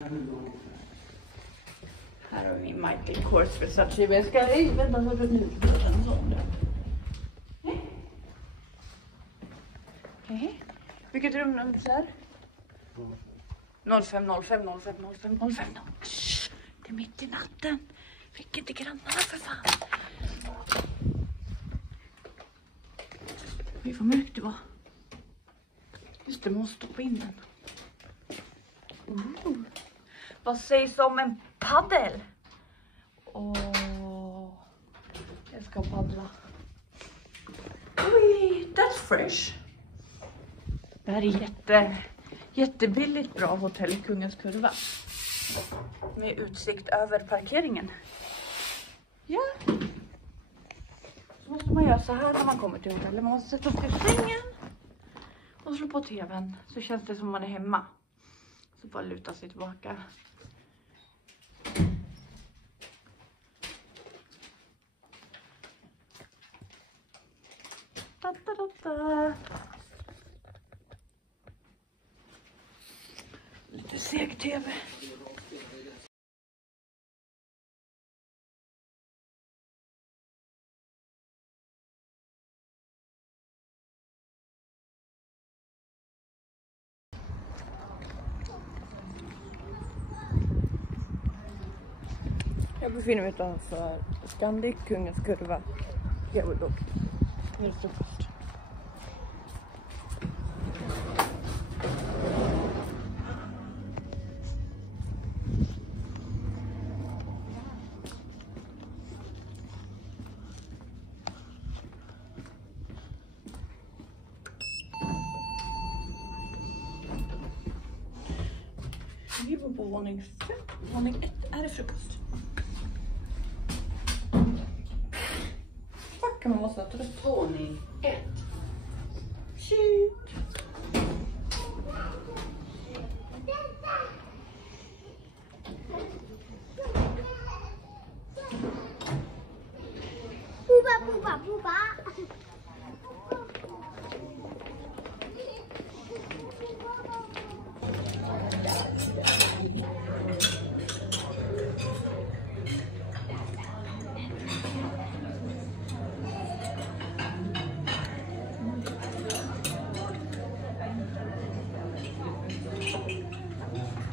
Här har vi Michael Kors Versace-väska. Vänta så att nu blir en sån där. Hej. Vilket rumnummer är det? 0505050505. Det är mitt i natten. Fick inte grannarna för fan. Oj, vad mörkt det var. Just det, måste stoppa in den. Vad sägs om en paddel? Jag ska paddla. Oj, that's fresh. Det här är jättebilligt bra hotell i Kungens Kurva. Med utsikt över parkeringen. Ja. Så måste man göra så här när man kommer till hotellet. Man måste sätta upp i sängen. Och slå på tvn. Så känns det som man är hemma. Så bara luta sig tillbaka. Da, da, da, da. Lite seg tv. Jag befinner mig utanför Scandic, Kungens Kurva. Jag vill dock göra frukost. Vi bor på våning 5. Våning 1 är det frukost. Fuck, kan man vara så trött. Våning 1. Shit.